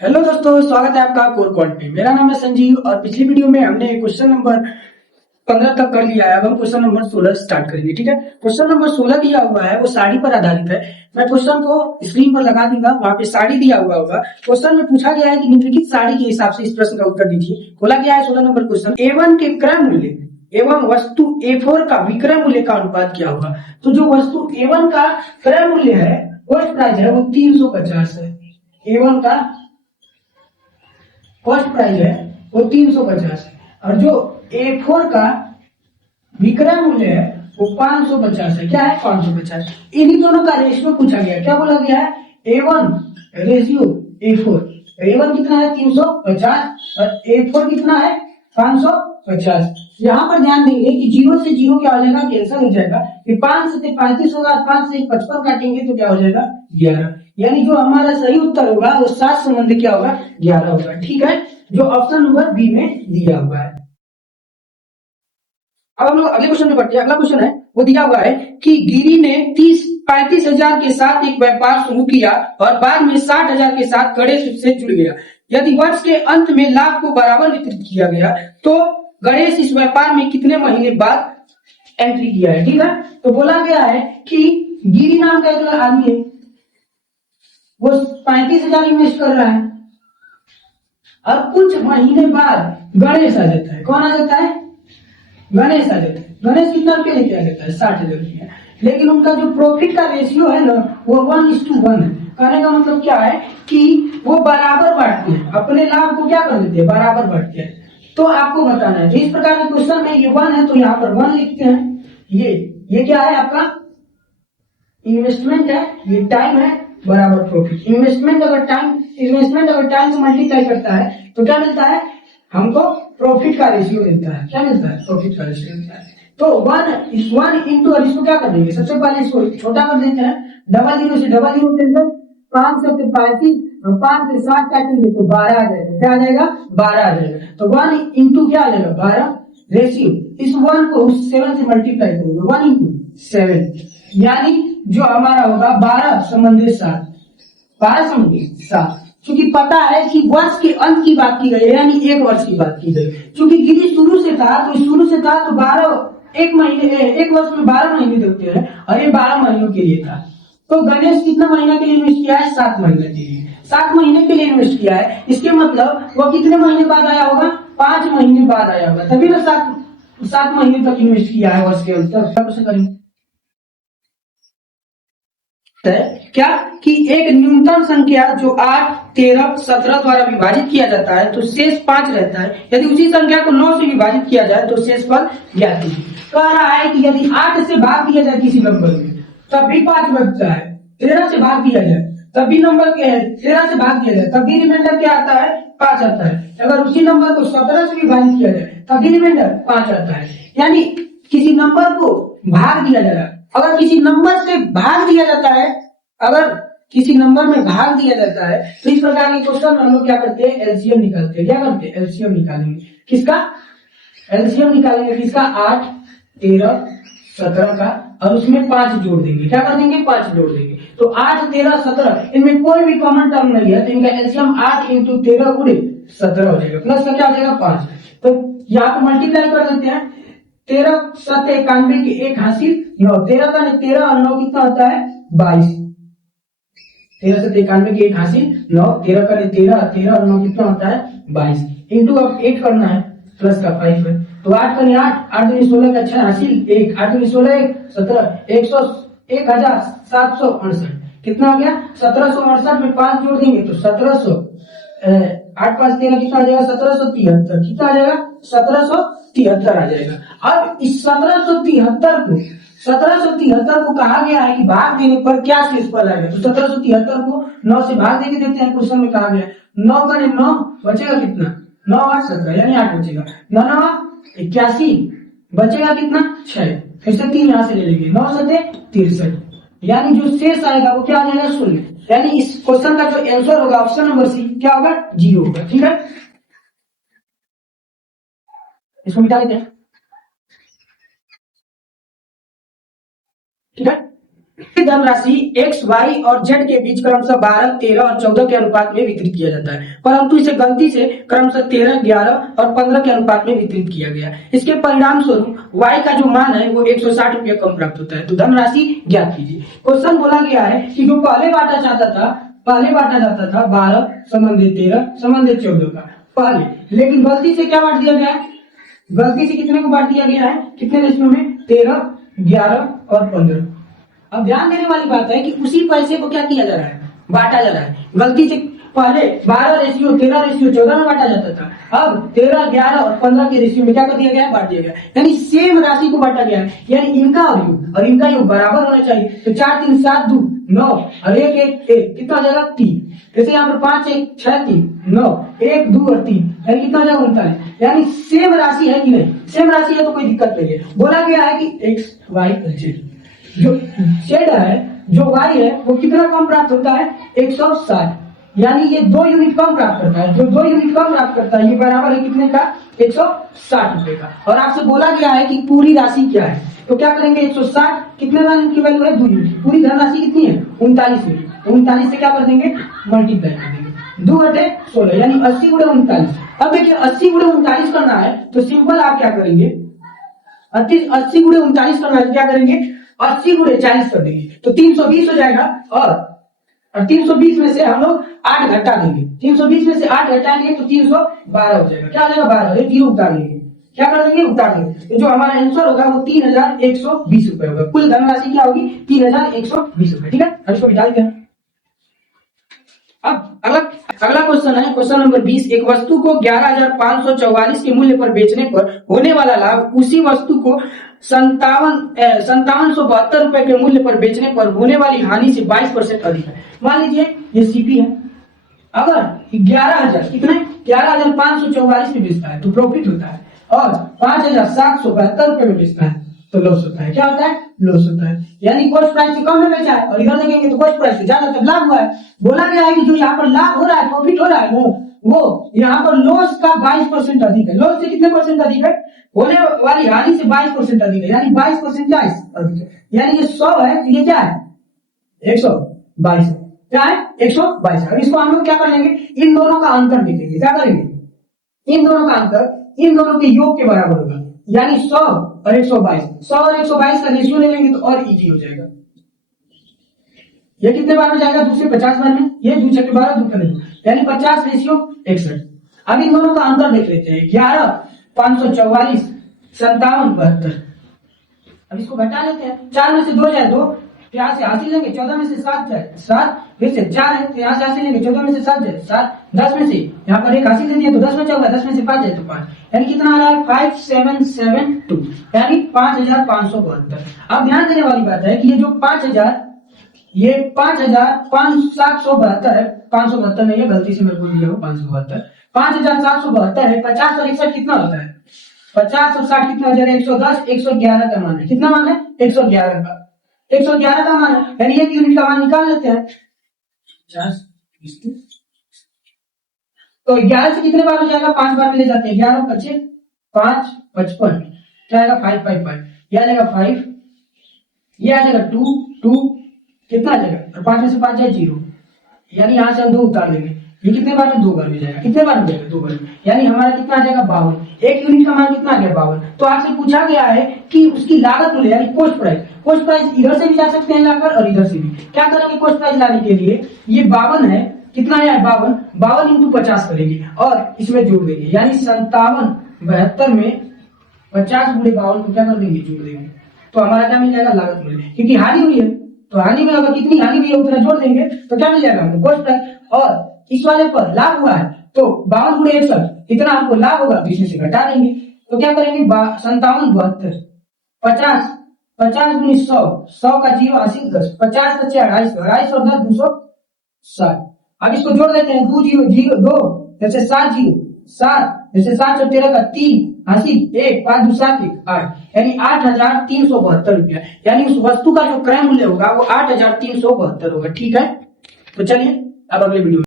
Hello दोस्तों, स्वागत है आपका कोर क्वांट में। मेरा नाम है संजीव और पिछली वीडियो में हमने क्वेश्चन नंबर 15 तक कर लिया है। अब हम क्वेश्चन नंबर 16 स्टार्ट करेंगे। ठीक है, क्वेश्चन नंबर 16 दिया हुआ है, वो साड़ी पर आधारित है। मैं क्वेश्चन को स्क्रीन पर लगा दूंगा, वहां पे साड़ी दिया हुआ होगा। क्वेश्चन में पूछा गया है कि निम्नलिखित साड़ी के हिसाब से इस प्रश्न का उत्तर दीजिए। बोला गया है 16 नंबर क्वेश्चन, A1 के क्रय मूल्य एवं वस्तु A4 का विक्रय मूल्य का अनुपात क्या होगा। तो जो वस्तु A1 का क्रय मूल्य है, कॉस्ट प्राइस है, वो 350 है। A1 का कॉस्ट प्राइस है वो 350 है, और जो A4 का विक्रय मूल्य है वो 550 है। क्या है? 550। इन्हीं दोनों का रेशियो पूछा गया। क्या बोला गया है? A1 ratio A4। A1 कितना है? 350 और A4 कितना है? 550। यहाँ पर ध्यान देंगे कि 0 से 0 क्या हो जाएगा? कैंसिल हो जाएगा। कि 5 से 35 होगा, 5 से 55 काटेंगे तो क्या हो जाएगा? 11। यानी जो हमारा सही उत्तर होगा वो 7 संबंध क्या होगा? 11 होगा। ठीक है, जो ऑप्शन नंबर बी में दिया हुआ है। अब हम लोग अगले क्वेश्चन में बढ़ते हैं। अगला क्वेश्चन है, वो दिया हुआ है कि गिरी ने 35,000 के साथ एक व्यापार शुरू किया और बाद में 60,000 के साथ गणेश से जुड़ गया। यदि वर्ष के अंत में लाभ को बराबर वितरित किया गया तो गणेश इस व्यापार में कितने महीने बाद एंट्री किया है। ठीक है, तो बोला गया है कि गिरी नाम का एक आदमी है, वो 35,000 इन्वेस्ट कर रहा है और कुछ महीने बाद गणेश आ जाता है। कौन आ जाता है? गणेश आ जाता है। गणेश कितना रुपया लेके आ जाता है? 60,000 रुपया। लेकिन उनका जो प्रॉफिट का रेशियो है ना, वो 1:1 है। कहने का मतलब क्या है कि वो बराबर बांटते हैं, अपने लाभ को क्या कर देते हैं? बराबर बांटते हैं। तो आपको बताना है, तो इस प्रकार के क्वेश्चन में ये 1 है तो यहाँ पर 1 लिखते हैं। ये क्या है? आपका इन्वेस्टमेंट है, ये टाइम है, बराबर प्रॉफिट। इन्वेस्टमेंट अगर टाइम से मल्टीप्लाई करता है तो क्या मिलता है हमको? प्रॉफिट का रेशियो मिलता है। क्या मिलता है? प्रॉफिट का रेशियो मिलता है। तो 1 इंटू, और इसको क्या कर देंगे? सबसे पहले इसको छोटा कर देते हैं। डबल जीरो से डबल जीरो कैंसिल, 5 से 35 और 5 से 7 काटेंगे तो 12 आ जाएगा। क्या आ जाएगा? 12 आ जाएगा। तो 1 इंटू क्या आ जाएगा? 12 रेशियो। इस 1 को 7 से मल्टीप्लाई करोगे, 1 इंटू 7, यानी जो हमारा होगा 12 संबंधित 7, 12 संबंधित 7। क्योंकि पता है कि वर्ष के अंत की बात की गई है, यानी एक वर्ष की बात की गई। क्योंकि गिरी शुरू से था तो 12 एक महीने, एक वर्ष में 12 महीने देते हैं और ये 12 महीनों के लिए था। तो गणेश कितना महीने के लिए इन्वेस्ट किया है? 7 महीने के लिए। 7 महीने के लिए इन्वेस्ट किया है। इसके मतलब वो कितने महीने बाद आया होगा? 5 महीने बाद आया होगा, तभी ना 7 महीने तक इन्वेस्ट किया है वर्ष के अंत तक। है क्या कि एक न्यूनतम संख्या जो 8, 13, 17 द्वारा विभाजित किया जाता है तो शेष 5 रहता है। यदि उसी संख्या को 9 से विभाजित किया जाए तो शेष पर ज्ञात कीजिए। कह रहा है कि यदि 8 से भाग दिया जाए किसी नंबर में तब भी 5 बचता है, 13 से भाग दिया जाए तब भी नंबर क्या है? 13 से भाग दिया जाए तब भी रिमाइंडर क्या आता है? 5 आता है। अगर उसी नंबर को 17 से विभाजित किया जाए तब भी रिमाइंडर 5 आता है। यानी किसी नंबर को भाग दिया जा रहा है। अगर किसी नंबर से भाग दिया जाता है, अगर किसी नंबर में भाग दिया जाता है तो इस प्रकार के क्वेश्चन हम लोग क्या करते हैं? एलसीएम निकालते हैं। क्या करते हैं? एलसीएम निकालेंगे। किसका एलसीएम निकालेंगे? किसका? 8, 13, 17 का, और उसमें 5 जोड़ देंगे। क्या कर देंगे? 5 जोड़ देंगे। तो 8, 13, 17 इनमें कोई भी कॉमन टर्म नहीं है तो इनका एलसीएम 8 इंटू 13 गुणे 17 हो जाएगा। प्लस का क्या हो जाएगा? 5। तो यहाँ पे मल्टीप्लाई कर देते हैं। 13 7 91 की 1 हासिल 9, 13 का 13 और 9 कितना होता है? 22। 13 से 91 की 1 हासिल 9, 13 का 13, 13 और 9 कितना होता है? 22। इंटू अब 8 करना है, प्लस का 5 है तो 8 का 8, 8 दूनी 16 का 6 हासिल 1, 8 दूनी 16 1, 17, 1768 कितना आ गया? 1768 में 5 जोड़ देंगे तो 1700, 8 5 13 कितना आ जाएगा? 1773। कितना आ जाएगा? 1773 आ जाएगा। अब इस 1773 को कहा गया है कि भाग देने पर क्या शेष पद आएगा। तो 1773 को 9 से भाग देके देखते हैं। क्वेश्चन में कहा गया 9 का 9 बचेगा कितना? 9 8 17 यानी 8 बचेगा। 9 9 81 बचेगा कितना? 6। फिर से 3 यहां से ले लेंगे, 9 7 63, यानी जो शेष आएगा वो क्या आ जाएगा? 0। यानी इस क्वेश्चन का जो आंसर होगा ऑप्शन नंबर सी क्या होगा? 0 होगा। ठीक है, इसको मिटा लेते हैं। ठीक है, धनराशि एक्स, वाई और जेड के बीच क्रमशः 12, 13 और 14 के अनुपात में वितरित किया जाता है, परंतु इसे गलती से क्रमशः 13, 11 और 15 के अनुपात में वितरित किया गया। इसके परिणाम स्वरूप वाई का जो मान है वो 160 रुपया कम प्राप्त होता है। तो धनराशि ज्ञात कीजिए। क्वेश्चन बोला गया है कि जो पहले बांटा जाता था 12 संबंधित 13 संबंधित 14 का पहले, लेकिन गलती से क्या बांट दिया गया है? गलती से कितने को बांट दिया गया है? कितने रेशियो में? 13, 11 और 15। अब ध्यान देने वाली बात है कि उसी पैसे को क्या किया जा रहा है? बांटा जा रहा है। गलती से पहले 12 रेशियो 13 रेशियो 14 में बांटा जाता था, अब 13, 11 और 15 के रेशियो में क्या कर दिया गया है? बांट दिया गया। यानी सेम राशि को बांटा गया है, यानी इनका और इनका योग बराबर होना चाहिए। तो 4, 3, 7, 2, 9 और 1, 1, 1 कितना हो जाएगा? 3। जैसे यहाँ पर 5, 1, 6, 3, 9, 1, 2 और 3 यानी कितना हो जाएगा? 39। यानी सेम राशि है कि नहीं? सेम राशि है तो कोई दिक्कत नहीं है। बोला गया है कि एक्स, वाई और जेड, जो जेड है जो वाई है वो कितना कम प्राप्त होता है? 160। यानी ये 2 यूनिट कम प्राप्त करता है। जो 2 यूनिट कम प्राप्त करता है ये बराबर है कितने का? 160 रुपए का। और आपसे बोला गया है कि पूरी राशि क्या है, तो क्या करेंगे? 160 कितने यूनिट की वैल्यू है? 2 यूनिट। पूरी धनराशि कितनी है? 39 यूनिट। 39 से क्या कर देंगे? मल्टीप्लाई कर देंगे। 2 × 16 यानी 80 × 39। अब देखिए 80 × 39 करना है तो सिंपल आप क्या करेंगे? 80 × 39 करना है, क्या करेंगे? 80 × 40 कर देंगे तो 320 हो जाएगा। और 320 में से हम लोग 8 घटा देंगे। 320 में से 8 घटाएंगे तो 312 हो जाएगा। क्या हो जाएगा? 12। 0 उतार लेंगे। क्या कर देंगे? उतार देंगे। तो जो हमारा आंसर होगा वो 3120 रुपए होगा। कुल धनराशि क्या होगी? 3120 रुपए। ठीक है, अब इसको मिटा देते हैं। अब अगला क्वेश्चन है, क्वेश्चन नंबर 20। एक वस्तु को 11,544 के मूल्य पर बेचने पर होने वाला लाभ उसी वस्तु को 5772 रुपए के मूल्य पर बेचने पर होने वाली हानि से 22% अधिक है। मान लीजिए ये सीपी है, अगर 11,000 कितने 11,544 में बेचता है तो प्रॉफिट होता है, और 5,772 रुपए में बेचता है तो लॉस होता है। क्या होता है? लॉस होता है। यानी कॉस्ट प्राइस से कम में बेचा है और इधर देखेंगे तो कॉस्ट प्राइस से ज्यादा, तब लाभ हुआ है। बोला गया है कि जो यहाँ पर लाभ हो रहा है, प्रॉफिट हो रहा है, वो यहाँ पर लॉस का 22% अधिक है। लॉस से कितने परसेंट अधिक है? होने वाली हानि से 22% अधिक है। यानी 22% क्या अधिक है? यानी ये 100 है तो ये क्या है? 122 क्या है? 122। अब इसको हम लोग क्या कर लेंगे? इन दोनों का अंतर देखेंगे। क्या करेंगे? इन दोनों का अंतर इन दोनों के योग के बराबर होगा, यानी 100 और 122। 100 और 122 का रेशियो ले लेंगे तो और इजी हो जाएगा। ये कितने बार में जाएगा? 2 से 50 बार में। ये 2 × 12 2 नहीं, यानी 50:61। अब इन दोनों का अंतर देख लेते हैं। 11,544 5772। अब इसको घटा लेते हैं। 4 में से 2 जाए 2, यहाँ से हासिल लेंगे। 14 में से 7 जाए 7, फिर से 4 है तो यहाँ से हासिल लेंगे। 14 में से 7 जाए 7, 10 में से यहाँ पर 1 हासिल दे दिया तो 10 बचा होगा। 10 में से 5 जाए तो 5, यानी कितना आ रहा है? 5772, यानी 5,572। अब ध्यान देने वाली बात है कि ये जो 5,772 है, 572 नहीं है, गलती से मेरे को दिया हो 572, 5,772 है। 50 और 61 कितना होता है? 50 और 60 कितना हो जाएगा? 110। 111 का मान है। कितना मान है? 111 का। 111 का मान है, यानी 1 यूनिट का मान निकाल लेते हैं। 50 तो 11 से कितने बार हो जाएगा? 5 बार में ले जाते हैं। 11 5 5 55, क्या आएगा? 555। यह आ जाएगा 5, ये आ जाएगा 2 2, कितना आ जाएगा? और 5 में से 5 जाए 0, यानी यहाँ से हम 2 उतार लेंगे। ये कितने बार में? 2 बार में जाएगा। कितने बार में जाएगा? 2 बार में, यानी हमारा कितना आ जाएगा? 52। 1 यूनिट का मान कितना आ गया? 52। तो आपसे पूछा गया है कि उसकी लागत मूल्य यानी कॉस्ट प्राइस। कॉस्ट प्राइस इधर से भी जा सकते हैं लाकर और इधर से भी। क्या करेंगे कॉस्ट प्राइस लाने के लिए? ये 52 है, कितना है? 52 इंटू 50 करेंगे और इसमें जोड़ देंगे, यानी 5772 में 50 × 52 को क्या कर देंगे? जोड़ देंगे। तो हमारा क्या मिल जाएगा? लागत मूल्य। क्योंकि हानि हुई है तो हानि में अगर कितनी हानि हुई है उतना जोड़ देंगे तो क्या मिल जाएगा हमको? Cost price. और इस वाले पर लाभ हुआ है तो 52 × 61 इतना हमको लाभ होगा तो इसमें से घटा देंगे। तो क्या करेंगे? 5772 50 50 × 100 100 का 0 80 10 50 बचे 250 250 और 10 260। अब इसको जोड़ देते हैं। 2 0 0 2 जैसे 7 0 7 जैसे 7 और 13 का 3 80 1 5 2 7 1 8, यानी 8,372 रुपया। यानी उस वस्तु का जो क्रय मूल्य होगा वो 8,372 होगा। ठीक है, तो चलिए अब अगले वीडियो